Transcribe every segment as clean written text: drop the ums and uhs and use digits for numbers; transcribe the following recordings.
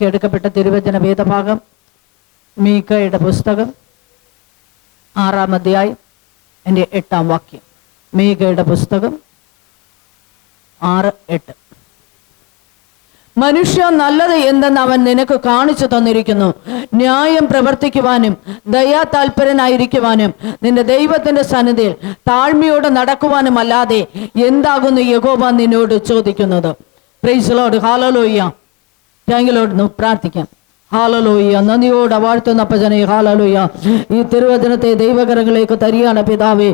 നമുക്ക് എടുക്കപ്പെട്ട തിരുവചന വേദഭാഗം മീഖയുടെ പുസ്തകം 6-ാം അധ്യായം എൻ്റെ 8-ാം വാക്യം. മീഖയുടെ പുസ്തകം 6:8. മനുഷ്യ, നല്ലത് എന്തെന്ന് അവൻ നിനക്ക് കാണിച്ചു തന്നിരിക്കുന്നു. ന്യായം പ്രവർത്തിക്കുവാനും ദയാതാൽപരനായിരിക്കുവാനും നിന്റെ ദൈവത്തിന്റെ സന്നിധിയിൽ താഴ്മയോടെ നടക്കുവാനും അല്ലാതെ എന്താകുന്നു യഹോവ നിന്നോട് ചോദിക്കുന്നത്? Praise Lord. Hallelujah. Thank you Lord. പ്രാർത്ഥിക്കാം. ഹാലലൂയ. നന്ദിയോടെ വാഴ്ത്തുന്ന അപ്പജനെ ഹാലലൂയ. ഈ തിരുവചനത്തെ ദൈവകരങ്ങളിലേക്ക് തരികയാണ് പിതാവേ.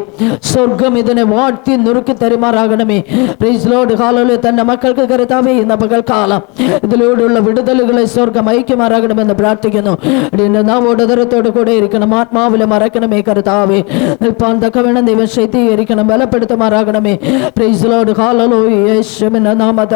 സ്വർഗം ഇതിനെ വാഴ്ത്തി നുറുക്കി തരുമാറാകണമേ. Price Lord. ഹാലലൂയ. തന്റെ മക്കൾക്ക് കരുതാവേ ഇന്ന് പകൽക്കാലം ഇതിലൂടെയുള്ള വിടുതലുകളെ സ്വർഗം ഐക്യമാറാകണമെന്ന് പ്രാർത്ഥിക്കുന്നു. എന്റെ നാവോടതരത്തോട് കൂടെ ഇരിക്കണം. ആത്മാവിലെ മറക്കണമേ കരുതാവേ. നിൽപ്പാൻ തക്കവേണം ദൈവം ശൈതീകരിക്കണം, ബലപ്പെടുത്തുമാറാകണമേ. Praise Lord. ഹാലലൂയ. യേശുവിന്റെ നാമത്തിൽ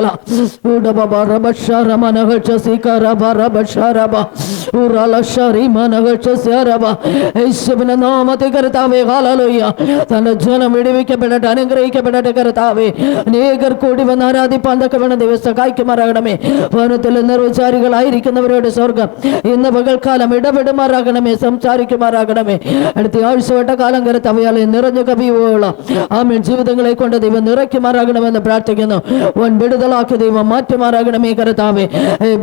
തന്റെ ജനം വിടുവിക്കപ്പെടട്ടെ, അനുഗ്രഹിക്കപ്പെടട്ടെ കർത്താവേ. അനേകർ കൂടി വന്ന് ആരാധിപ്പാൻ തക്കവണ്ണം ദൈവം സഹായിക്കുമാറാകണമേ. ഭവനത്തിൽ നിർവിചാരികളായിരിക്കുന്നവരോട് സ്വർഗം ഇന്ന് പകൽക്കാലം ഇടപെടുമാറാകണമേ, സംസാരിക്കുമാറാകണമേ. അടുത്ത ആഴ്ചവട്ട കാലം കർത്താവേ നിറഞ്ഞ കവിയുള്ള ആമേൻ ജീവിതങ്ങളെ കൊണ്ട് ദൈവം നിറയ്ക്കുമാറാകണമെന്ന് പ്രാർത്ഥിക്കുന്നു. വൻ വിടുതലാക്കി ദൈവം മാറ്റുമാറാകണമേ കർത്താവേ.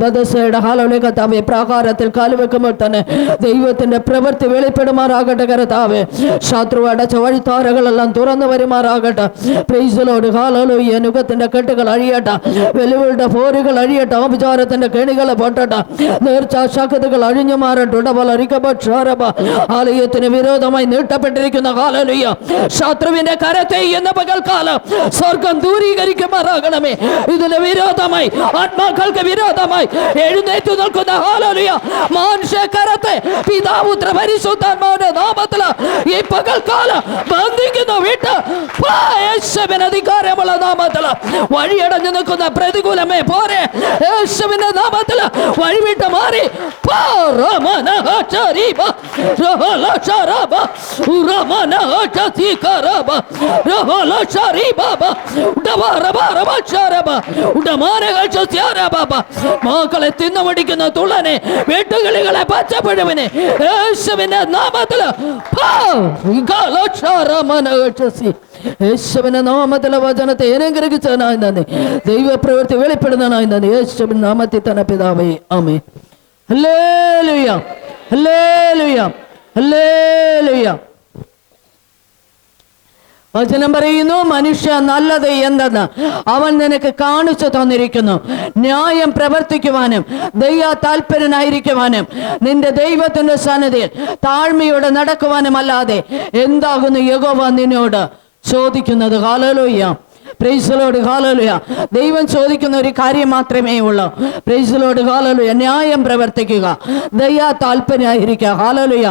ബദസ്സയുടെ ഹാലലൂയ കർത്താവേ. പ്രാകാരത്തിൽ കാലുവെക്കുമ്പോൾ തന്നെ ദൈവത്തിന്റെ പ്രവൃത്തി വെളിപ്പെടുമാറാകട്ടെ കർത്താവേ. ശത്രു അടച്ച വഴിത്താരകളെല്ലാം തുറന്നു വരുമാറാകട്ടെ. Praise Lord. ഹല്ലേലൂയ. നുഖത്തിന്റെ കെട്ടുകൾ അഴിയട്ടെ, വെല്ലുവിളിയുടെ പോരുകൾ അഴിയട്ടെ, ആഭിചാരത്തിന്റെ കെണികളെ പൊട്ടട്ടെ, നേർച്ചാശക്തികൾ അഴിഞ്ഞു മാറട്ടെ. ആലയത്തിന് വിരോധമായി നീട്ടപ്പെട്ടിരിക്കുന്ന ഹല്ലേലൂയ ശത്രുവിന്റെ കരത്തെ എന്ന പകൽക്കാലം സ്വർഗം ദൂരീകരിക്കുമാറാകണമേ. ഇതിന് വിരോധമായി, ആത്മാക്കൾക്ക് വിരോധമായി എഴുന്നേറ്റ് നിൽക്കുന്ന ഹല്ലേലൂയ മനുഷ്യക്കരത്തെ പിതാപുത്ര പരിശുദ്ധാത്മാവിന്റെ നാമത്തിൽ ഈ പകൽക്കാലം ബന്ധിക്കുന്നു. വിട്ട് യേശുവിന്റെ അധികാരമുള്ള നാമത്തിൽ വഴിയടഞ്ഞു നിൽക്കുന്ന പ്രതികൂലമേ പോരെ. യേശുവിന്റെ നാമത്തിൽ വഴിവിട്ട് മാറി മക്കളെ തിന്നുമടിക്കുന്ന തുള്ളനെ, വീട്ടുകളികളെ പച്ചപ്പുഴവിനെ യേശുവിന്റെ നാമത്തിൽ യേശുവിന്റെ നാമത്തിലെ വചനത്തെ അനുഗ്രഹിച്ചതിനായി നന്ദി. ദൈവപ്രവൃത്തി വെളിപ്പെടുന്നതിനായി നന്ദി. യേശുവിന്റെ നാമത്തിൽ തന്നെ പിതാവേ. ആമേൻ. ഹല്ലേലൂയ. ഹല്ലേലൂയ. ഹല്ലേലൂയ. വചനം പറയുന്നു, മനുഷ്യ, നല്ലത് എന്തെന്ന് അവൻ നിനക്ക് കാണിച്ചു തന്നിരിക്കുന്നു. ന്യായം പ്രവർത്തിക്കുവാനും ദയാ താൽപരനായിരിക്കുവാനും നിന്റെ ദൈവത്തിന്റെ സന്നിധിയിൽ താഴ്മയോടെ നടക്കുവാനും അല്ലാതെ എന്താകുന്നു യഹോവ നിന്നോട് ചോദിക്കുന്നത്? ഹല്ലേലൂയ. Praise Lord. ഹല്ലേലൂയ. ദൈവം ചോദിക്കുന്ന ഒരു കാര്യം മാത്രമേ ഉള്ളൂ. Praise Lord. ഹല്ലേലൂയ. ന്യായം പ്രവർത്തിക്കുക, ദയാ താൽപരനായിരിക്കുക. ഹല്ലേലൂയ.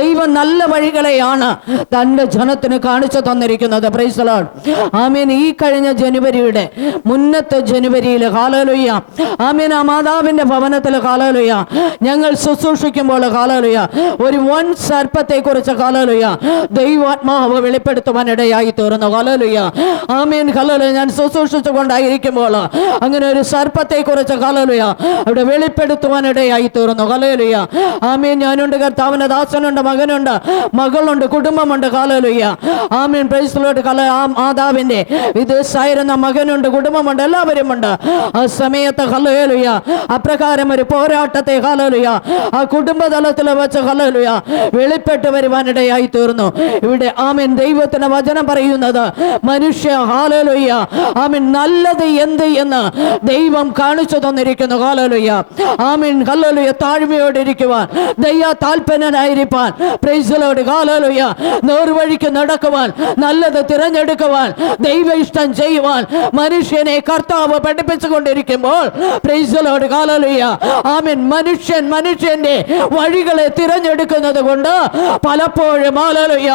ദൈവം നല്ല വഴികളെയാണ് തൻ്റെ ജനത്തിന് കാണിച്ചു തന്നിരിക്കുന്നത്. Praise Lord. ആമേൻ. ഈ കഴിഞ്ഞ ജനുവരിയുടെ മുന്നത്തെ ജനുവരിയിൽ ഹല്ലേലൂയ ആമേൻ ആ മാതാവിൻ്റെ ഭവനത്തിൽ ഹല്ലേലൂയ ഞങ്ങൾ ശുശ്രൂഷിക്കുമ്പോൾ ഹല്ലേലൂയ ഒരു വൻ സർപ്പത്തെ കുറിച്ച് ഹല്ലേലൂയ ദൈവാത്മാവ് വെളിപ്പെടുത്തുവാനിടയായി തീർന്നു. ഹല്ലേലൂയ. ആമേൻ. ഹല്ലേലൂയ. ഞാൻ ശുശ്രൂഷിച്ചു കൊണ്ടായിരിക്കുമ്പോൾ അങ്ങനെ ഒരു സർപ്പത്തെ കുറിച്ച് ഹല്ലേലൂയ അവിടെ വെളിപ്പെടുത്തുവാനിടയായി തീർന്നു. ഹല്ലേലൂയ. ആമേൻ. ഞാനുണ്ട്, കർത്താവിന്റെ ദാസനുണ്ട്, മകനുണ്ട്, മകളുണ്ട്, കുടുംബമുണ്ട്. ഹല്ലേലൂയ. ആമേൻ. Praise the Lord. മാതാവിന്റെ വിദേശായിരുന്ന മകനുണ്ട്, കുടുംബമുണ്ട്, എല്ലാവരും ഉണ്ട്. ആ സമയത്ത് ഹല്ലേലൂയ അപ്രകാരം ഒരു പോരാട്ടത്തെ ഹല്ലേലൂയ ആ കുടുംബതലത്തിൽ വെച്ച് ഹല്ലേലൂയ വെളിപ്പെട്ട് വരുവാനിടയായി തീർന്നു. ഇവിടെ ആമേൻ ദൈവത്തിന്റെ വചനം പറയുന്നത്, മനുഷ്യ ഹല്ലേലൂയ ആമേൻ നല്ലത് എന്ത് എന്ന് ദൈവം കാണിച്ചു തന്നിരിക്കുന്നു. ഹല്ലേലൂയ. ആമേൻ. ഹല്ലേലൂയ. താഴ്മയോടെ ഇരിക്കുവാൻ, ദയാ താൽപരനായിരിക്കാൻ, പ്രൈസ് ദി ലോർഡ്. ഹല്ലേലൂയ. നേർവഴിക്ക് നടക്കുവാൻ, നല്ലത് തിരഞ്ഞെടുക്കുവാൻ, ദൈവ ഇഷ്ടം ചെയ്യുവാൻ മനുഷ്യനെ കർത്താവ് പഠിപ്പിച്ചുകൊണ്ടിരിക്കുമ്പോൾ പ്രൈസ് ദി ലോർഡ്. ഹല്ലേലൂയ. ആമേൻ. മനുഷ്യന്റെ വഴികളെ തിരഞ്ഞെടുക്കുന്നത് കൊണ്ട് പലപ്പോഴും ഹല്ലേലൂയ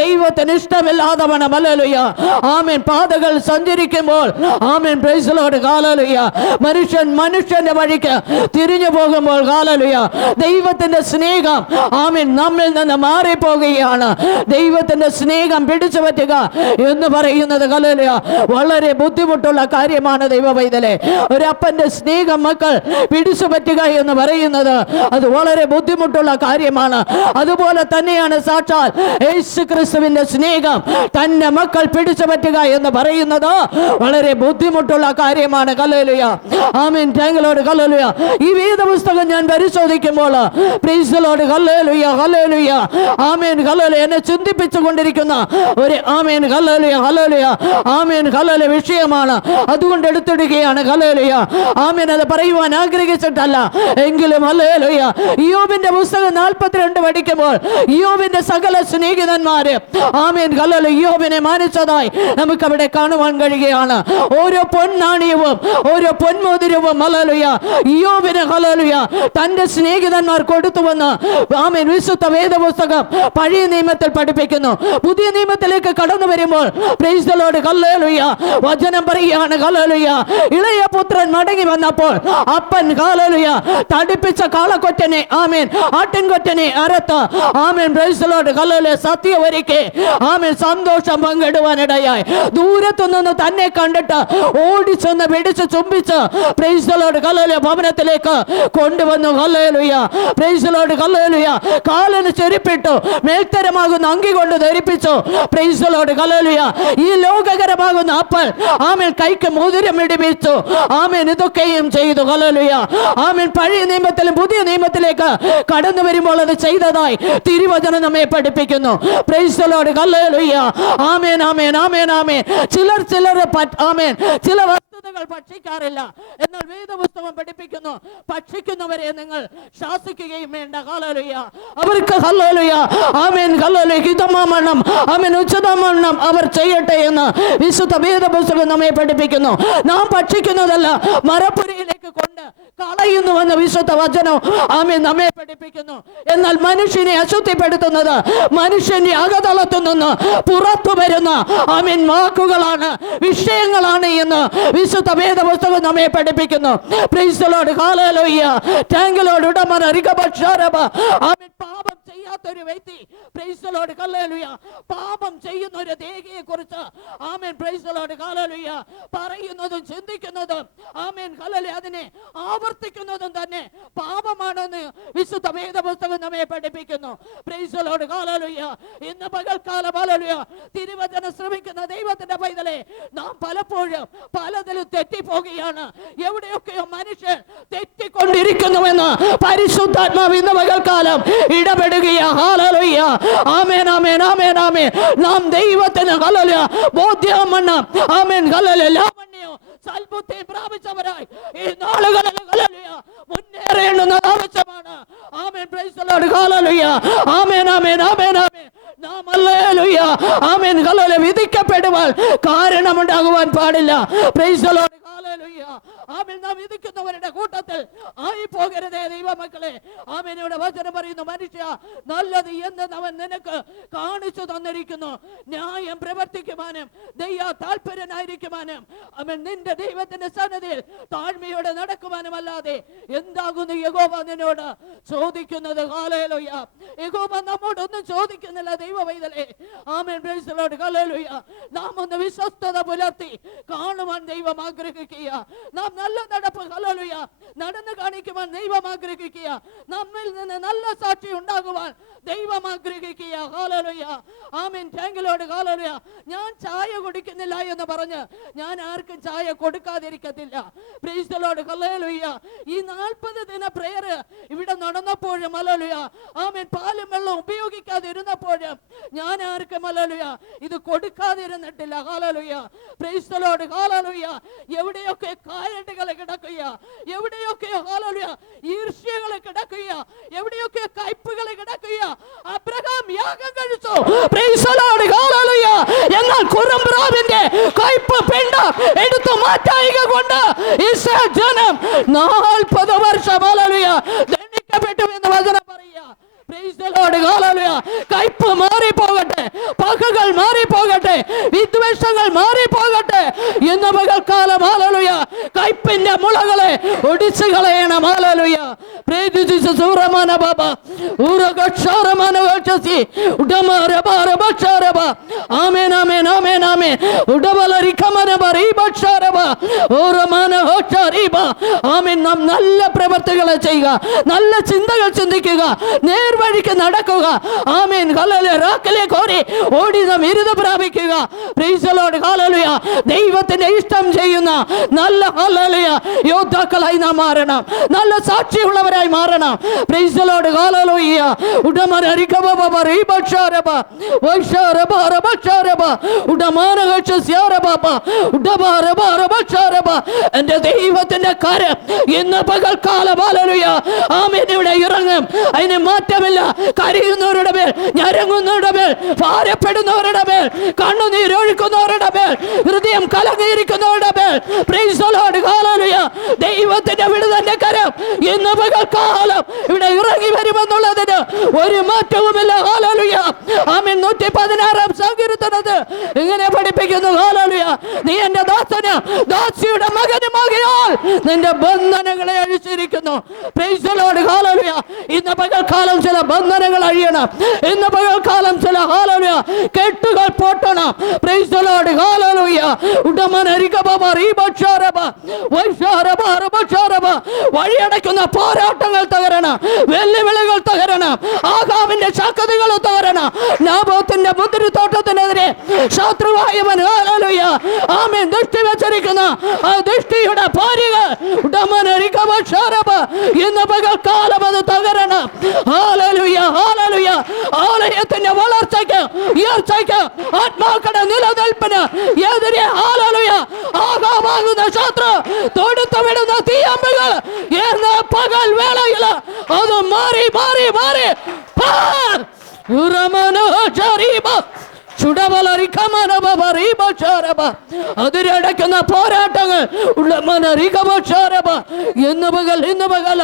ദൈവത്തിന് ഇഷ്ടമില്ലാതെ വണ്ണം ഹല്ലേലൂയ ആമേൻ പാതകൾ സഞ്ചരിക്കുമ്പോൾ ആമേൻ പ്രൈസ് ദി ലോർഡ് ഹല്ലേലൂയ മനുഷ്യന്റെ വഴിക്ക് തിരിഞ്ഞു പോകുമ്പോൾ ഹല്ലേലൂയ ദൈവത്തിന്റെ സ്നേഹം ആമേൻ നമ്മിൽ നിന്ന് മാറിപ്പോകുകയാണ്. ദൈവത്തിന്റെ സ്നേഹം പിടിച്ചു പറ്റുക എന്ന് പറയുന്നത് ഹല്ലേലൂയ വളരെ ബുദ്ധിമുട്ടുള്ള കാര്യമാണ്. ദൈവവൈതലേ, ഒരപ്പന്റെ സ്നേഹം മക്കൾ പിടിച്ചു പറ്റുക എന്ന് പറയുന്നത് അത് വളരെ ബുദ്ധിമുട്ടുള്ള കാര്യമാണ്. അതുപോലെ തന്നെയാണ് സാക്ഷാൽ യേശു ക്രിസ്തുവിന്റെ സ്നേഹം തന്റെ മക്കൾ പിടിച്ചു പറ്റുക എന്ന് പറയുന്നത് വളരെ ബുദ്ധിമുട്ടുള്ള കാര്യമാണ്. ഹല്ലേലൂയ ആമേൻ താങ്ക് യു ലോർഡ് ഹല്ലേലൂയ. ഈ വേദപുസ്തകം ഞാൻ പരിശോധിക്കുമ്പോൾ പ്രൈസ് ദി ലോർഡ് ഹല്ലേലൂയ ഹല്ലേലൂയ ആമേൻ ഹല്ലേലൂയ എന്നെ ചിന്തിപ്പിച്ചുകൊണ്ടിരിക്കുന്ന ഒരു ആമേൻ ഹല്ലേലൂയ ഹല്ലേലൂയ ആമേൻ ഹല്ലേലൂയ വിഷയമാണ്. അതുകൊണ്ട് എടുത്തിടുകയാണ്. ഹല്ലേലൂയ ആമേൻ. അത് പറയുവാൻ ആഗ്രഹിച്ചിട്ടല്ല എങ്കിലും ഹല്ലേലൂയ ഇയ്യോബിന്റെ പുസ്തകം 42 പഠിക്കുമ്പോൾ ഇയ്യോബിന്റെ സകല സ്നേഹിതന്മാര് ആമേൻ ഹല്ലേലൂയ ഇയ്യോബിനെ മാനിച്ചതായി നമുക്ക് അവിടെ കാണുവാൻ കഴിയുകയാണ്. ഓരോ പൊന്നാണിയവും ഓരോ പൊന്മോതിരവും ഹല്ലേലൂയ ഇയ്യോബിന് ഹല്ലേലൂയ തന്റെ സ്നേഹിതന്മാർ കൊടുത്തുവെന്ന് ആമേൻ വിശുദ്ധ വേദപുസ്തകം പഴയ നിയമത്തിൽ പഠിപ്പിക്കുന്നു. പുതിയ നിയമത്തിലേക്ക് കടന്നു വരുമ്പോൾ പ്രൈസ് ദി ലോർഡ് ഹല്ലേലൂയ വചനം പറയുകയാണ്. ഹല്ലേലൂയ ഇളയ പുത്രൻ മടങ്ങി വന്നപ്പോൾ അപ്പൻ ഹല്ലേലൂയ തടിപ്പിച്ച കാളക്കൊറ്റനെ ആമേൻ ആട്ടിൻകൊറ്റനെ അറുത്ത് ആമേൻ പ്രൈസ് ദി ലോർഡ് ഹല്ലേലൂയ സത്യവരിക്ക് ആമേൻ സന്തോഷം പങ്കിടുവാനിടയായി. ദൂരത്തു നിന്ന് തന്നെ കണ്ടിട്ട് ഓടിച്ചെന്ന് പിടിച്ച് ചുംബിച്ച് പ്രൈസ് ദി ലോർഡ് ഹല്ലേലൂയ ഭവനത്തിലേക്ക് കൊണ്ടുവന്നു. Hallelujah praise the Lord hallelujah കാലിന് ചെരുപ്പിട്ടു, മേൽത്തരമാകുന്ന അങ്കി കൊണ്ട് ധരിപ്പിച്ചു. പ്രൈസ് ദി ലോർഡ് ഹല്ലേലൂയ ഈ ലോകകരമാകുന്ന അപ്പൻ ആമേൻ കൈക്ക് മോതിരം ഇടിപ്പിച്ചു. ആമേൻ ഇതൊക്കെയും ചെയ്തു. ഹല്ലേലൂയ ആമേൻ. പഴയ നിയമത്തിലും പുതിയ നിയമത്തിലേക്ക് കടന്നു വരുമ്പോൾ അത് ചെയ്തതായി തിരുവചനം നമ്മെ പഠിപ്പിക്കുന്നു. പ്രൈസ് ദി ലോർഡ് ഹല്ലേലൂയ ആമേൻ ആമേൻ ആമേൻ ആമേൻ. ചിലർ ആമേൻ ചില വസ്തുതകൾ ഭക്ഷിക്കാറില്ല. എന്നാൽ വേദപുസ്തകം പഠിപ്പിക്കുന്നു ഭക്ഷിക്കുന്നവരെ നിങ്ങൾ ശാസിക്കുകയും വേണ്ട. ഹല്ലേലൂയ അവർക്ക് ഹല്ലേലൂയ ആമേൻ ഹല്ലേലൂയ ഹിതമാമണ്ണം ആമേൻ ഉചിതമാമണ്ണം അവർ ചെയ്യട്ടെ എന്ന് വിശുദ്ധ വേദപുസ്തകം നമ്മെ പഠിപ്പിക്കുന്നു. നാം ഭക്ഷിക്കുന്നതല്ല മരപ്പുരയിലേക്ക് കൊണ്ട് കളയുന്നുവെന്ന് വിശുദ്ധ വചനം ആമേൻ നമ്മെ പഠിപ്പിക്കുന്നു. എന്നാൽ മനുഷ്യനെ അശുദ്ധിപ്പെടുത്തുന്നത് മനുഷ്യന്റെ അകതളത്തു നിന്ന് പുറത്തു വരുന്ന ആമേൻ വാക്കുകളാണ്, വിഷയങ്ങളാണ് എന്ന് വിശുദ്ധ വേദപുസ്തകം നമ്മെ പഠിപ്പിക്കുന്നു. Praise the Lord hallelujah thank you Lord ഉടമന റികബക്ഷരബ ആമേൻ. പാപം ചെയ്യാത്തൊരു വ്യക്തി പ്രൈസ് ദി ലോർഡ് ഹല്ലേലൂയ പാപം ചെയ്യുന്ന ഒരു ദേഹിയെ കുറിച്ച് ആമേൻ പ്രൈസ് ദി ലോർഡ് ഹല്ലേലൂയ പറയുന്നതും ചിന്തിക്കുന്നതും ആമേൻ ഹല്ലേലൂയ അതിനെ ആവർത്തിക്കുന്നതും തന്നെ പാപമാണെന്ന് വിശുദ്ധ വേദപുസ്തകം നമ്മെ പഠിപ്പിക്കുന്നു. പ്രൈസ് ദി ലോർഡ് ഹല്ലേലൂയ. ഇന്ന് പകൽക്കാലം ഹല്ലേലൂയ തിരുവചനം ശ്രമിക്കുന്ന ദൈവത്തിന്റെ പൈതലേ, നാം പലപ്പോഴും പലതിലും തെറ്റിപ്പോകുകയാണ്. എവിടെയൊക്കെയോ മനുഷ്യൻ തെറ്റിക്കൊണ്ടിരിക്കുന്നുവെന്ന് പരിശുദ്ധാത്മാവ് ഇന്ന് പകൽക്കാലം ഇടപെടുകയാ. ഹല്ലേലൂയ ആമേൻ ആമേൻ ആമേൻ ആമേൻ. നാം ദൈവത്തിന് ഹല്ലേലൂയ ബോധ്യമെണ്ണം ആമേൻ ഹല്ലേലൂയ ലാവണ്യം സൽബുദ്ധിയും പ്രാപിച്ചവരായി ഈ നാളുകളിൽ ഹല്ലേലൂയ മുന്നേറേണ്ടുന്നത് ആവശ്യമാണ്. ആമേൻ പ്രൈസ് ദി ലോർഡ് ഹല്ലേലൂയ ആമേൻ ആമേൻ ആമേൻ ആമേൻ. നാം ഹല്ലേലൂയ ആമേൻ ഹല്ലേലൂയ വിധിക്കപ്പെടുവാൻ കാരണമുണ്ടാകുവാൻ പാടില്ല. പ്രൈസ് ദി ലോർഡ് ഹല്ലേലൂയ ആമേൻ. നാം വിധിക്കുന്നവരുടെ കൂട്ടത്തിൽ ആയി പോകരുതേ ദൈവമക്കളെ. ആമേൻ. ഇവിടെ വചനം പറയുന്നു മനുഷ്യ നല്ലത് എന്ന് അവൻ നിനക്ക് കാണിച്ചു തന്നിരിക്കുന്നു. ന്യായം പ്രവർത്തിക്കുവാനും ദയ താല്പര്യനായിരിക്കുവാനും അവൻ നിന്റെ ദൈവത്തിന്റെ സന്നിധിയിൽ താഴ്മയോടെ നടക്കുവാനും അല്ലാതെ എന്താകുന്നു യഹോവ നിന്നോട് ചോദിക്കുന്നത്? ഹല്ലേലൂയ. യഹോവ നമ്മോടൊന്നും ചോദിക്കുന്നില്ല ദൈവവൈതലേ. ആമേൻ പ്രൈസ് ദി ലോർഡ് ഹല്ലേലൂയ. നാം ഒന്ന് വിശ്വസ്തത പുലർത്തി കാണുവാൻ ദൈവം ആഗ്രഹിക്കുക. നാം നല്ല നടപ്പ് ഹല്ലേലൂയ നടന്നു കാണിക്കുവാൻ ദൈവം ആഗ്രഹിക്കുക. നമ്മിൽ നിന്ന് നല്ല സാക്ഷി ഉണ്ടാകുവാൻ ദൈവം ആഗ്രഹിക്കുക. ഹല്ലേലൂയ ആമേൻ താങ്ക് യു ലോർഡ് ഹല്ലേലൂയ. ഞാൻ ചായ കുടിക്കുന്നില്ല എന്ന് പറഞ്ഞ് ഞാൻ ആർക്കും ചായ കൊടുക്കാതിരിക്കത്തില്ല. പ്രൈസ് ദി ലോർഡ് ഹല്ലേലൂയ. ഈ 40 ദിന പ്രേയർ ഇവിടെ നടന്നപ്പോഴും ഹല്ലേലൂയ ആമേൻ പാലും വെള്ളം ഉപയോഗിക്കാതിരുന്നപ്പോഴും ഞാൻ ആർക്കും ഹല്ലേലൂയ ഇത് കൊടുക്കാതിരുന്നിട്ടില്ല. ഹല്ലേലൂയ പ്രൈസ് ദി ലോർഡ് ഹല്ലേലൂയ. എവിടെയൊക്കെ കായട്ടുകൾ കിടക്കുക, എവിടെയൊക്കെ ഹല്ലേലൂയ ഈർഷ്യകൾ കിടക്കുക, എവിടെയൊക്കെ കയ്പുകൾ കിടക്കുക. അബ്രഹാം യാഗം കഴിച്ചു പ്രൈസ് ദി ലോർഡ് ഹല്ലേലൂയ. എന്നാൽ കുറുമ്പ്രാവിന്റെ കയ്പ് പിണ്ട എടുത്തു മാറ്റായിക കൊണ്ട് ഇസ്രായേൽ ജനം 40 വർഷം ഹല്ലേലൂയ ദണ്ഡിക്കപ്പെട്ടു എന്ന് വചനം പറയുക. കയ്പ് മാറിപ്പോകട്ടെ, പകകൾ മാറിപ്പോകട്ടെ, വിദ്വേഷങ്ങൾ മാറിപ്പോകട്ടെ. ഇന്ന് പകൽക്കാലം ഹല്ലേലൂയ കയ്പിന്റെ മുളകളെ ഒടിച്ചു കളയണം. ഹല്ലേലൂയ. നല്ല പ്രവർത്തികളെ ചെയ്യുക, നല്ല ചിന്തകൾ ചിന്തിക്കുക, നേർവഴിക്ക് നടക്കുക. ആമേൻ. ഓടി നാം ഇരുത് പ്രാപിക്കുക. ദൈവത്തിന്റെ ഇഷ്ടം ചെയ്യുന്ന നല്ല ഹല്ലേലൂയ യോദ്ധാക്കളായി നാം മാറണം, നല്ല സാക്ഷിയുള്ളവരായി മാറണം. Price the Lord. ഹല്ലേലൂയ. എന്റെ ദൈവത്തിന്റെ കരം ഇന്ന് പകൽക്കാലം ഹല്ലേലൂയ ആമേൻ ഇവിടെ ഇറങ്ങും. അതിന് മാറ്റമില്ല. കരയുന്നവരുടെ മേൽ, ഞരങ്ങുന്നവരുടെ മേൽ, ഭാരപ്പെടുന്നവരുടെ മേൽ, കണ്ണുനീരൊഴുക്കുന്നവരുടെ മേൽ, ഹൃദയം കലങ്ങിയിരിക്കുന്നവരുടെ മേൽ പ്രൈസ് ദി ലോർഡ്. ഹല്ലേലൂയ. ദൈവത്തിന്റെ വിടുതന്റെ കരം ഇന്ന് പകൽക്കാലം ഇവിടെ ഇറങ്ങി വരുമെന്നുള്ളതിന് ഒരു മാറ്റവുമില്ല. ഹല്ലേലൂയ. ആമേൻ. 116 സങ്കീർത്തനത്തിൽ ഇങ്ങനെ പഠിപ്പിക്കുന്നു. ഹല്ലേലൂയ. നീ എന്റെ ദാസന് ദാസിയുടെ മകനുമാകിയാൽ നിന്റെ ബന്ധനങ്ങളെ അഴിച്ചിരിക്കുന്നു. Praise the Lord. ഹല്ലേലൂയ. ഇന്ന് പകൽക്കാലം ചില ബന്ധനങ്ങൾ അഴിയണം. ഇന്ന് പകൽക്കാലം ചില ഹല്ലേലൂയ കെട്ടുകൾ പൊട്ടണം. Praise the Lord. ഹല്ലേലൂയ. വഴിയടയ്ക്കുന്ന പോരാട്ടങ്ങൾ തകരണം, വെല്ലുവിളികൾ തകരണം, ആഹാബിന്റെ ശക്തികൾ തകരണം. നാബോത്തിന്റെ മുന്തിരിത്തോട്ടത്തിനെതിരെ ശത്രുവായവൻ ഹല്ലേലൂയ ആമേൻ ദൃഷ്ടി വെച്ചിരിക്കുന്ന ആ ദൃഷ്ടിയുടെ ഭാര്യകൾ ഇന്ന് പകൽക്കാലം അത് തകരണം. ഹല്ലേലൂയ. ഹല്ലേലൂയ. ആലയത്തിന്റെ വളർച്ചയ്ക്ക്, ഉയർച്ചയ്ക്ക്, ആത്മാക്കളുടെ നിലനിൽപ്പിന് എതിരെ ഹല്ലേലൂയ ആകാമാകുന്ന ശത്രു തൊടുത്തു വിടുന്ന തീയമ്പുകൾ എന്ന് പകൽ വേളയിൽ അത് മാറി മാറി മാറി അതിരടക്കുന്ന പോരാട്ടങ്ങൾ ഇന്ന് പകൽ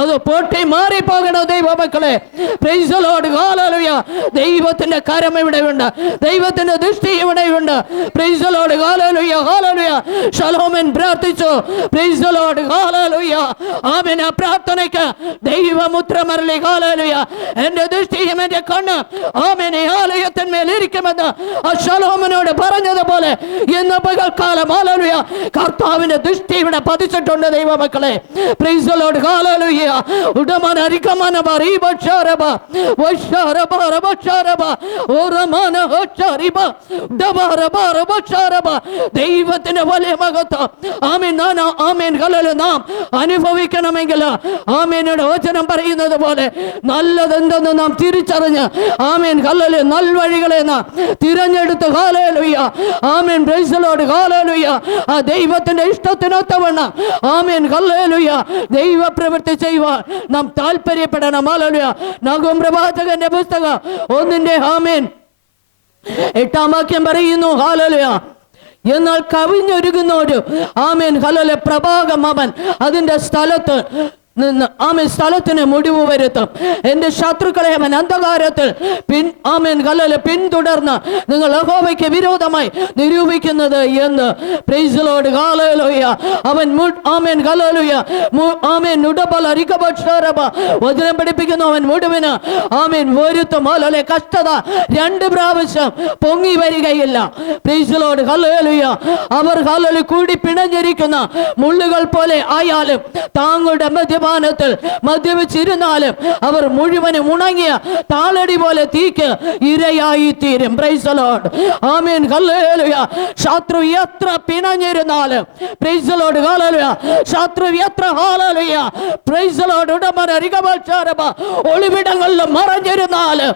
അത് പൊട്ടി മാറിപ്പോകണം ദൈവമക്കളെ. Praise the Lord. ഹല്ലേലൂയ. ദൈവത്തിന്റെ കരം ഇവിടെയുണ്ട്, ദൈവത്തിന്റെ ദൃഷ്ടി ഇവിടെയുണ്ട്. Praise the Lord. ഹല്ലേലൂയ. ഹല്ലേലൂയ. ശലോമോൻ പ്രാർത്ഥിച്ചു. Praise the Lord. ഹല്ലേലൂയ. ആമേൻ. ആ പ്രാർത്ഥനയ്ക്ക് ദൈവമുദ്രമരളി. ഹല്ലേലൂയ. എന്റെ ദൃഷ്ടിയും എന്റെ കണ്ണ് ആമേൻ ആലയത്തിന്മേൽ ഇരിക്കുമെന്ന് ശലോമോനോട് പറഞ്ഞതുപോലെ ഇന്ന് പകൽക്കാലം ഹല്ലേലൂയ കർത്താവിന്റെ ദൃഷ്ടി ഇവിടെ പതിച്ചിട്ടുണ്ട് ദൈവമക്കളെ. Praise the Lord. ഹല്ലേലൂയ. ദൈവത്തിന്റെ വലിയ മഹത്വം ആമേൻ നാം അനുഭവിക്കണമെങ്കിൽ ആമേനോട് വചനം പറയുന്നത് പോലെ നല്ലതെന്തെന്ന് നാം തിരിച്ചറിഞ്ഞ് ആമേൻ ഹല്ലേലൂയ നൽവഴികളെ നാം തിരഞ്ഞെടുത്ത് ഹല്ലേലൂയ ആമേൻ പ്രൈസ് ദി ലോർഡ്. ഹല്ലേലൂയ. ആ ദൈവത്തിന്റെ ഇഷ്ടത്തിനൊത്തവണ്ണം ആമേൻ ഹല്ലേലൂയ ദൈവ പ്രവൃത്തി ചെയ്യുവാൻ നാം താല്പര്യപ്പെടണം. ഹല്ലേലൂയ. നഹൂം പ്രവാചകന്റെ പുസ്തകം 1 ആമേൻ 8 വാക്യം പറയുന്നു. ഹല്ലേലൂയ. എന്നാൽ കവിഞ്ഞൊരുങ്ങുന്നൊരു ആമേൻ ഹല്ലേലൂയ പ്രഭാകം അവൻ അതിന്റെ സ്ഥലത്ത് നിന്ന് ആമേൻ സ്ഥലത്തിന് മുടിവ് വരുത്തും. എന്റെ ശത്രുക്കളെ അവൻ അന്ധകാരത്തിൽ പിന്തുടർന്ന് നിങ്ങൾ യഹോവയ്ക്ക് വിരോധമായി നിരൂപിക്കുന്നത് എന്ന്. Price the Lord. ഹല്ലേലൂയ. അവൻ ആമേൻ ഹല്ലേലൂയ ആമേൻ വചനം പഠിപ്പിക്കുന്നു. അവൻ മുടിവിന് ആമേൻ വരുത്തും. ഹല്ലേലൂയ. കഷ്ടത 2 പ്രാവശ്യം പൊങ്ങി വരികയില്ല. Praise the Lord. ഹല്ലേലൂയ. അവർ ഹല്ലേലൂയ കൂടി പിണഞ്ഞിരിക്കുന്ന മുള്ളുകൾ പോലെ ആയാലും താങ്കളുടെ മദ്യപിച്ചിരുന്നാലും അവർ മുഴുവനും ഉണങ്ങിയ താളടി പോലെ തീക്ക് ഇരയായി തീരും. Praise the Lord. ആമേൻ ഹല്ലേലൂയ. ശത്രു എത്ര പിണഞ്ഞിരുന്നാലും പ്രൈസ് ദി ലോർഡ്. ഹല്ലേലൂയ. ശത്രു എത്ര ഹല്ലേലൂയ പ്രൈസ് ദി ലോർഡ് ഒളിവിടങ്ങളിൽ മറഞ്ഞിരുന്നാലും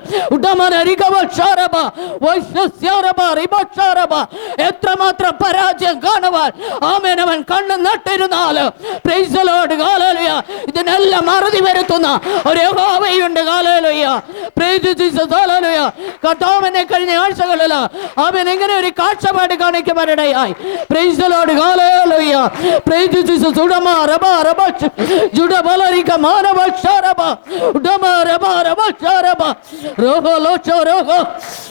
എത്രമാത്രം പരാജയം കാണുവാൻ ആമേൻ അവൻ കണ്ണു നട്ടിരുന്നാലും പ്രൈസ് ദി ലോർഡ്. ഹല്ലേലൂയ ഇതിനെല്ലാം അറുതി വരുത്തുന്ന ഒരു യഹോവയുണ്ട്. ഹല്ലേലൂയ. Praise Jesus. ഹല്ലേലൂയ. കർത്താവിനെ കഴിഞ്ഞ ആഴ്ചകളിൽ അവൻ ഇങ്ങനെ ഒരു കാഴ്ചപ്പാട് കാണിക്കുവാനിടയായി. Praise the Lord. ഹല്ലേലൂയ. Praise Jesus. ഉടമ റബ റബ ജുഡ ബലരിക മാനവ ശരബ ഉടമ റബ റബ ശരബ റോഹോ ലോചോ റോഹോ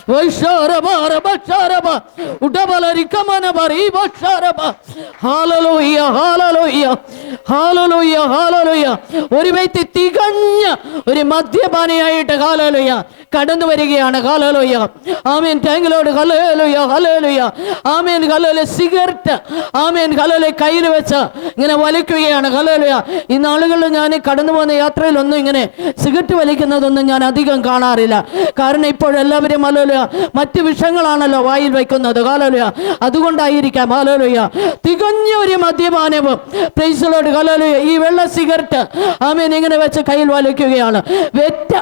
വൈശരബ റബ ശരബ ഉടബലരിക മാനവ റിബ ശരബ. ഹല്ലേലൂയ. ഹല്ലേലൂയ. ഹല്ലേലൂയ. ഹല്ലേലൂയ. ഒരു വ്യക്തി തികഞ്ഞ ഒരു മദ്യപാനിയായിട്ട് ഹല്ലേലൂയ കടന്നു വരികയാണ്. ഹല്ലേലൂയ. ആമേൻ. Thank you Lord. ഹല്ലേലൂയ. ഹല്ലേലൂയ. ആമേൻ. ഹല്ലേലൂയ. സിഗരറ്റ് ആമേൻ ഹല്ലേലൂയ കയ്യിൽ വെച്ച് ഇങ്ങനെ വലിക്കുകയാണ്. ഹല്ലേലൂയ. ഈ നാളുകളിൽ ഞാൻ കടന്നു പോകുന്ന യാത്രയിലൊന്നും ഇങ്ങനെ സിഗരറ്റ് വലിക്കുന്നതൊന്നും ഞാൻ അധികം കാണാറില്ല. കാരണം ഇപ്പോഴെല്ലാവരും ഹല്ലേലൂയ മറ്റ് വിഷയങ്ങളാണല്ലോ വായിൽ വയ്ക്കുന്നത്. ഹല്ലേലൂയ. അതുകൊണ്ടായിരിക്കാം. ഹല്ലേലൂയ. തികഞ്ഞ ഒരു മദ്യപാനവും പ്രൈസ് ദി ലോർഡ്. ഹല്ലേലൂയ. ഈ വെള്ള സിഗരറ്റ് ആമേൻ ഇങ്ങനെ വെച്ച് കയ്യിൽ വലിക്കുകയാണ്. വെറ്റ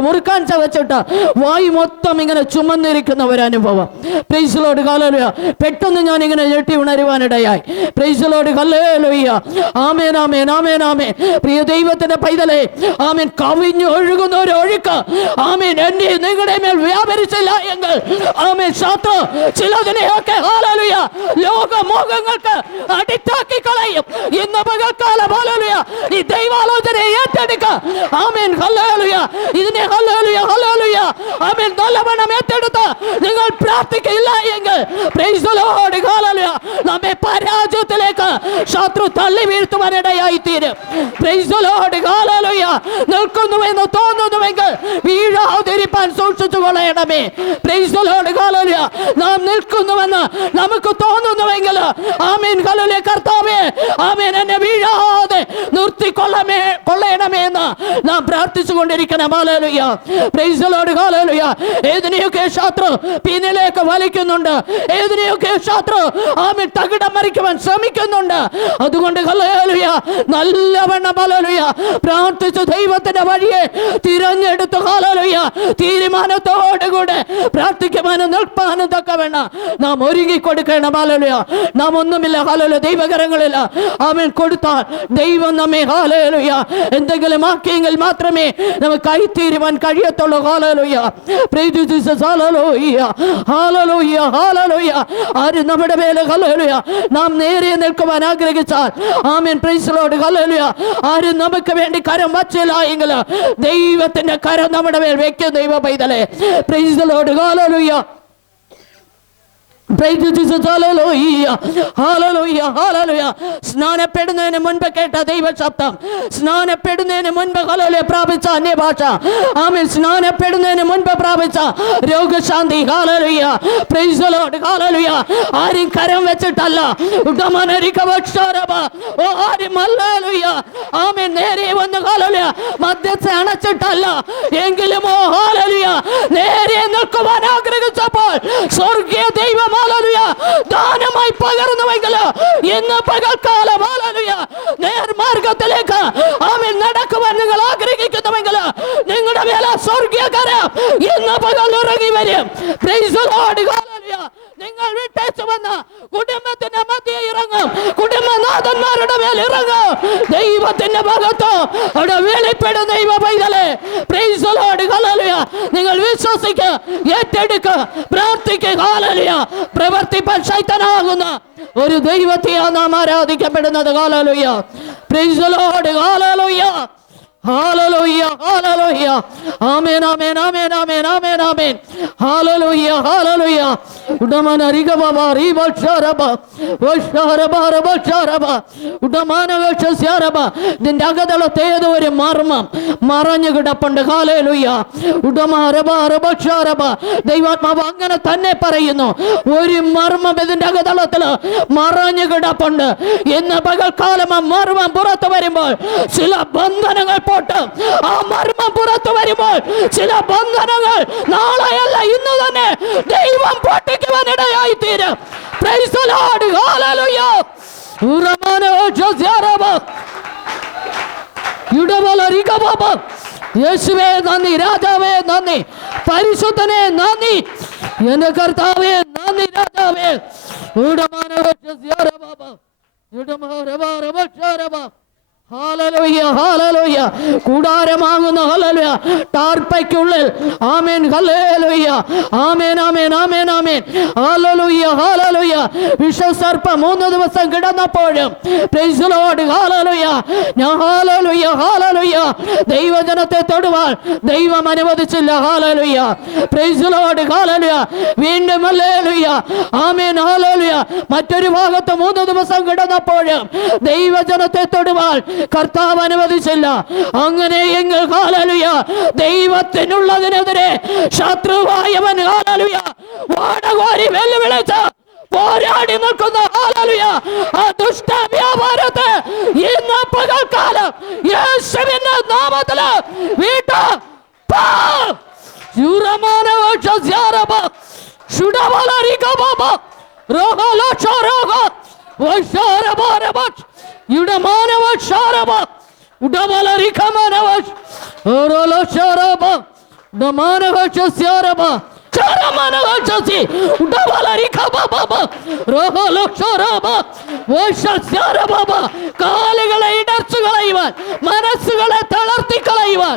മുറുക്കാൻ വെച്ചിട്ട് വായു മൊത്തം ഇങ്ങനെ ചുമന്നിരിക്കുന്ന ഒരു അനുഭവം. Praise the Lord. ഹല്ലേലൂയ. പെട്ടെന്ന് ഞാൻ ഇങ്ങനെ ഞെട്ടി ഉണരുവാനിടയായി. Praise the Lord. ഹല്ലേലൂയ. ആമേൻ. ആമേൻ. ആമേൻ. ആമേൻ. പ്രിയ ദൈവത്തിന്റെ പൈതലേ, ആമേൻ, കവിഞ്ഞു ഒഴുകുന്ന ഒരു ഒഴുക്ക് ആമേൻ എന്റെ നിങ്ങളുടെ മേൽ വ്യാപരിച്ചില്ല എങ്കിൽ ആമേൻ ശത്രു ചിലതിനെയൊക്കെ ഹല്ലേലൂയ ലോകമോഹങ്ങൾക്ക് അടിത്താക്കി കളയും. ഇന്ന് പകൽക്കാലം ഹല്ലേലൂയ ഈ ദൈവാലോചനയെ ഏറ്റെടുക്കുക. ആമേൻ. ഹല്ലേലൂയ. ഇതിനെ ഹല്ലേലൂയ ഹല്ലേലൂയ ആമേൻ നല്ലവണ്ണം ഏറ്റെടുത്ത് നിങ്ങൾ പ്രാർത്ഥിക്കില്ല എങ്കിൽ പ്രൈസ് ദി ലോർഡ്. ഹല്ലേലൂയ നമ്മെ പരാജയത്തിലേക്ക് ശത്രു തള്ളി വീഴ്ത്തുവാനിടയായി തീരും. Praise the Lord. ഹല്ലേലൂയ. നിൽക്കുന്നുവെന്ന് തോന്നുന്നുവെങ്കിൽ വീഴാതിരിപ്പാൻ സൂക്ഷിച്ചു കൊള്ളണമേ. Price the Lord. ഹല്ലേലൂയ. നാം നിൽക്കുന്നുവെന്ന് നമുക്ക് തോന്നുന്നുവെങ്കിൽ ആമേൻ ഹല്ലേലൂയ കർത്താവേ ആമേൻ എന്നെ വീഴാതെ നിർത്തിക്കൊള്ളണമേ എന്ന് നാം പ്രാർത്ഥിച്ചു കൊണ്ടിരിക്കണം. ഹല്ലേലൂയ. Praise the Lord. ഹല്ലേലൂയ. ഏതിനെയൊക്കെ ശത്രു പിന്നിലേക്ക് വലിക്കുന്നുണ്ട്, ഏതിനെയൊക്കെ ശത്രു ആമേൻ തകിടം മറിക്കുവാൻ ശ്രമിക്കുന്നുണ്ട്. അതുകൊണ്ട് ഹല്ലേലൂയ നല്ലവണ്ണം ഹല്ലേലൂയ പ്രാർത്ഥിച്ചു ദൈവത്തിന്റെ വഴിയെ തിരഞ്ഞെടുത്തു ഹല്ലേലൂയ തീരുമാനത്തോടുകൂടെ പ്രാർത്ഥിക്കുവാനും നിൽപ്പാനും തക്കവണ്ണം നാം ഒരുങ്ങി കൊടുക്കണം. ഹല്ലേലൂയ. നാം ഒന്നുമില്ല ഹല്ലേലൂയ ദൈവകരങ്ങളില്ല ആമേൻ കൊടുത്താൽ ദൈവം നമ്മെ ഹല്ലേലൂയ എന്തെങ്കിലും ആക്കിയെങ്കിൽ മാത്രമേ നമുക്ക് കൈത്തീരുവാൻ കഴിയത്തുള്ളൂ. ഹല്ലേലൂയ. Praise Jesus. ഹല്ലേലൂയ. ഹല്ലേലൂയ. ഹല്ലേലൂയ. ആര് നമ്മുടെ മേലെ ഹല്ലേലൂയ നാം നേരെ നിൽക്കുവാൻ ആഗ്രഹിച്ചാൽ ആമേൻ പ്രൈസ് ദി ലോർഡ്. ഹല്ലേലൂയ. ആരും നമുക്ക് വേണ്ടി കരം വച്ചില്ല എങ്കിൽ ദൈവത്തിന്റെ കരം നമ്മുടെ മേൽ വെക്കും. ദൈവ പൈതലേ പ്രൈസ് ദി ലോർഡ്. ഹല്ലേലൂയ. സ്നാനപ്പെടുന്നതിന് മുൻപ് കേട്ട ദൈവ ശബ്ദം, സ്നാനപ്പെടുന്നതിന് മുൻപ് ഹല്ലേലൂയ പ്രാപിച്ച അന്യഭാഷ, ആമേൻ സ്നാനപ്പെടുന്നതിന് മുൻപ് പ്രാപിച്ച രോഗശാന്തി. ഹല്ലേലൂയ. Praise the Lord. ഹല്ലേലൂയ. ആരും കരം വെച്ചിട്ടല്ല, ആരും ഹല്ലേലൂയ ആമേൻ നേരെ വന്ന് ഹല്ലേലൂയ മധ്യത്തെ അണച്ചിട്ടല്ല എങ്കിലും ഹല്ലേലൂയ നേരെ നിൽക്കുവാൻ ആഗ്രഹിച്ചപ്പോൾ സ്വർഗീയ ദൈവം ഹല്ലേലൂയ ദാനമായി പകർന്നുവെങ്കിൽ ഇന്ന് പകൽക്കാലം ഹല്ലേലൂയ നേർമാർഗത്തിലേക്ക് ആമേൻ നടക്കുവാൻ നിങ്ങൾ ആഗ്രഹിക്കുന്നുവെങ്കിൽ നിങ്ങളുടെ മേലെ സ്വർഗീയ കരം ഇന്ന് പകൽ ഇറങ്ങി വരും. Price the Lord. ഹല്ലേലൂയ. നിങ്ങൾ വിട്ടേച്ചു വന്ന കുടുംബത്തിന്റെ മധ്യ ഇറങ്ങും, കുടുംബനാഥന്മാരുടെ മേൽ ഇറങ്ങും. ദൈവത്തിന്റെ ഭാഗത്തോ അവിടെ വെളിപ്പെടും. ദൈവ പൈതലേ പ്രൈസ് ദി ലോർഡ്. ഹല്ലേലൂയ. നിങ്ങൾ വിശ്വസിക്കുക, ഏറ്റെടുക്കുക, പ്രാർത്ഥിക്കുക. ഹല്ലേലൂയ. പ്രവർത്തിപ്പാൻ ശൈത്താനാകുന്ന ഒരു ദൈവത്തെയാണ് നാം ആരാധിക്കപ്പെടുന്നത്. ഹല്ലേലൂയ. Praise the Lord. ഹല്ലേലൂയ. ഹല്ലേലൂയ. ഹല്ലേലൂയ. ആമേൻ. ആമേൻ. ആമേൻ. ആമേൻ. ആമേൻ. ആമേൻ. ഹല്ലേലൂയ. ഹല്ലേലൂയ. ഉടമന റിഗബബ റിബശരബ വശരബ റബശരബ ഉടമന വശരബ. ഇതിന്റെ അകതളത്തെ ഏതോ ഒരു മർമ്മം മറഞ്ഞു കിടപ്പുണ്ട്. ഹല്ലേലൂയ. ഉടമ റബ റബശരബ. ദൈവാത്മാവ് അങ്ങനെ തന്നെ പറയുന്നു. ഒരു മർമ്മം ഇതിന്റെ അകതളത്തിൽ മറഞ്ഞു കിടപ്പുണ്ട്. ഇന്ന് പകൽക്കാലം ആ മർമ്മം പുറത്തു വരുമ്പോൾ ചില ബന്ധനങ്ങൾ പോട്ട്, ആ മർമ്മം പുറത്തു വരുമ്പോൾ ചില ബന്ധനങ്ങൾ നാളെയല്ല ഇന്ന് തന്നെ ദൈവം പൊട്ടിക്കുവാനിടയായി തീരും. Praise the Lord. ഹല്ലേലൂയ. യേശുവേ നന്ദി, രാജാവേ നന്ദി, പരിശുദ്ധനെ നന്ദി, എന്റെ കർത്താവേ നന്ദി, രാജാവേ. ഹല്ലേലൂയ. ടാർപ്പയ്ക്കുള്ളിൽ ആമേൻ ഹല്ലേലൂയ ആമേൻ ആമേൻ ആമേൻ ആമേൻ ഹല്ലേലൂയ ഹല്ലേലൂയ വിഷസർപ്പം 3 ദിവസം കിടന്നപ്പോഴും പ്രൈസ് ദി ലോർഡ് ഹല്ലേലൂയ ഞാൻ ഹല്ലേലൂയ ഹല്ലേലൂയ ദൈവജനത്തെ തൊടുവാൻ ദൈവം അനുവദിച്ചില്ല. Hallelujah praise the Lord hallelujah വീണ്ടും ഹല്ലേലൂയ ആമേൻ ഹല്ലേലൂയ മറ്റൊരു ഭാഗത്ത് 3 ദിവസം കിടന്നപ്പോഴും ദൈവജനത്തെ തൊടുവാൻ കർത്താവ് അനുവദിച്ചില്ല. അങ്ങനെയെങ്കിൽ ഹല്ലേലൂയ ദൈവത്തിനുള്ളതിനെതിരെ ശത്രുവായവൻ ഹല്ലേലൂയ വാടകോരി വെല്ലുവിളിച്ച് പോരാടി നിൽക്കുന്ന ഹല്ലേലൂയ ആ ദുഷ്ട വ്യാപാരത്തെ ഇന്ന് പകൽക്കാലം യേശുവിന്റെ നാമത്തിൽ വിട്ട് കാലുകളെ ഇടച്ചു കളയുവാൻ മനസ്സുകളെ തളർത്തി കളയുവാൻ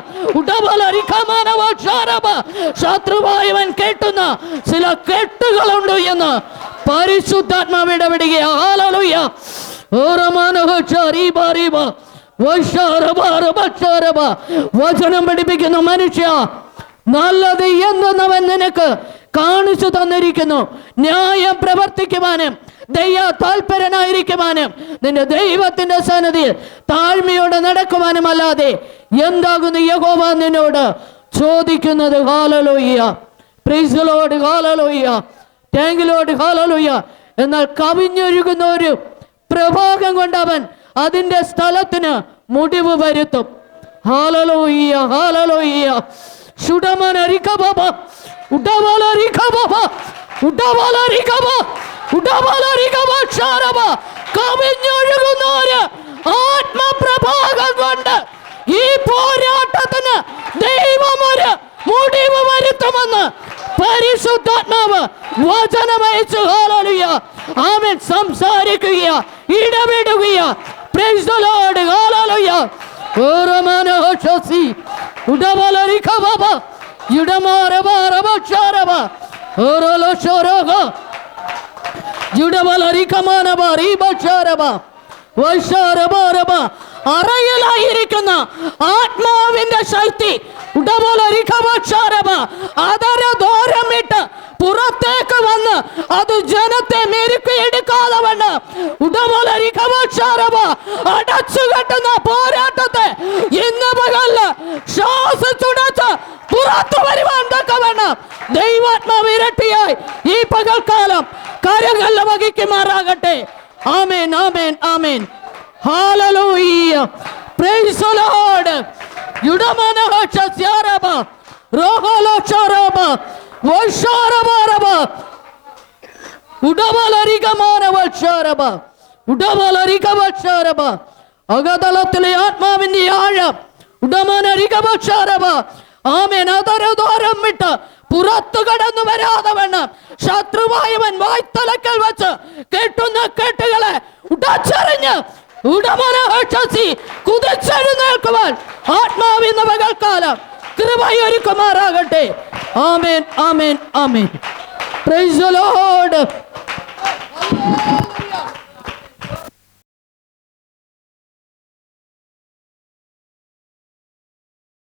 ശത്രുവായവൻ കെട്ടുന്ന ചില കെട്ടുകളുണ്ട് എന്ന് പരിശുദ്ധാത്മാവ് ഇടപെടുകയാണ്. ഹല്ലേലൂയ വചനം പഠിപ്പിക്കുന്ന മനുഷ്യ നല്ലത് എന്തെന്നവൻ നിനക്ക് കാണിച്ചു തന്നിരിക്കുന്നു. ന്യായം പ്രവർത്തിക്കുവാനും ദയ താല്പര്യനായിരിക്കുവാനും നിന്റെ ദൈവത്തിന്റെ സന്നിധിയിൽ താഴ്മയോടെ നടക്കുവാനും അല്ലാതെ എന്താകുന്നു യഹോവ നിന്നോട് ചോദിക്കുന്നത്? Hallelujah praise the Lord hallelujah thank you Lord hallelujah. എന്നാൽ കവിഞ്ഞൊഴുകുന്ന ഒരു പ്രഭാകം കൊണ്ട് അവൻ അതിന്റെ സ്ഥലത്തിന് മുടിവ് വരുത്തും. ഹല്ലേലൂയ ഹല്ലേലൂയ ശുഡമനരികബബ ഉഡവലരികബബ ഉഡവലരികബ ഉഡവലരികബ ശാരബ കവിഞ്ഞൊഴുകുന്ന ഒരു ആത്മപ്രഭാകം കൊണ്ട് ഈ പോരാട്ടത്തിന് ദൈവം ഒരു മുടിവ് വരുത്തുമെന്ന് പരിശുദ്ധാത്മാവ് വചനമയച്ചു. ഹല്ലേലൂയ ആമേൻ സംസാരിക്കുക ഇടപെടുക. പ്രൈസ് ദി ലോർഡ് ഹല്ലേലൂയ ഓരമനഹശി ഉഡവലരികബബ യുഡമാരബാരബ ശാരബ ഓരലോശോരഗ യുഡവലരികമാനബാരിബ ശാരബ വശാരബാരബ അറയിലായിരിക്കുന്ന ആത്മാവിന്റെ ശക്തി അതരദോരം വിട്ട് പുറത്തേക്ക് വന്ന് അത് ജനത്തെ മെരുക്കിയെടുക്കാതെ വണ്ണം അടച്ചു കെട്ടുന്ന പോരാട്ടത്തെ ഇന്ന് പകല് ശ്വാസച്ചുടച്ച് പുറത്തു വരുവാൻ തക്കവണ്ണം ദൈവാത്മാവ് ഇരട്ടിയായി ഈ പകൽക്കാലം കരങ്ങൾ വഹിക്കുമാറാകട്ടെ. ആമേൻ ആമേൻ ആമേൻ ഹല്ലേലൂയ പ്രൈസ് ദി ലോർഡ് യുഡമനഹശസ്യാരബ റോഹലോശരബ വശാരബരബ ഉഡവലരികമാനവശരബ ഉഡവലരികവശരബ അഗതലത്തിലെ ആത്മാവിന്റെ ആഴം ഉഡമനരികവശരബ ആമേൻ അതരദോരം വിട്ട് പുറത്തു കടന്നു വരാതെ വേണം ശത്രുവായവൻ വായ്ത്തലക്കൽ വെച്ച് കെട്ടുന്ന കെട്ടുകളെ ഉടച്ചറിഞ്ഞ് ഉടമനഹശി കുതിച്ചെഴുന്നേൽക്കുവാൻ ആത്മാവിന്ന് പകൽക്കാലം കൃപയൊരുക്കുമാറാകട്ടെ. ആമേൻ ആമേൻ ആമേൻ പ്രൈസ് ദി ലോർഡ്.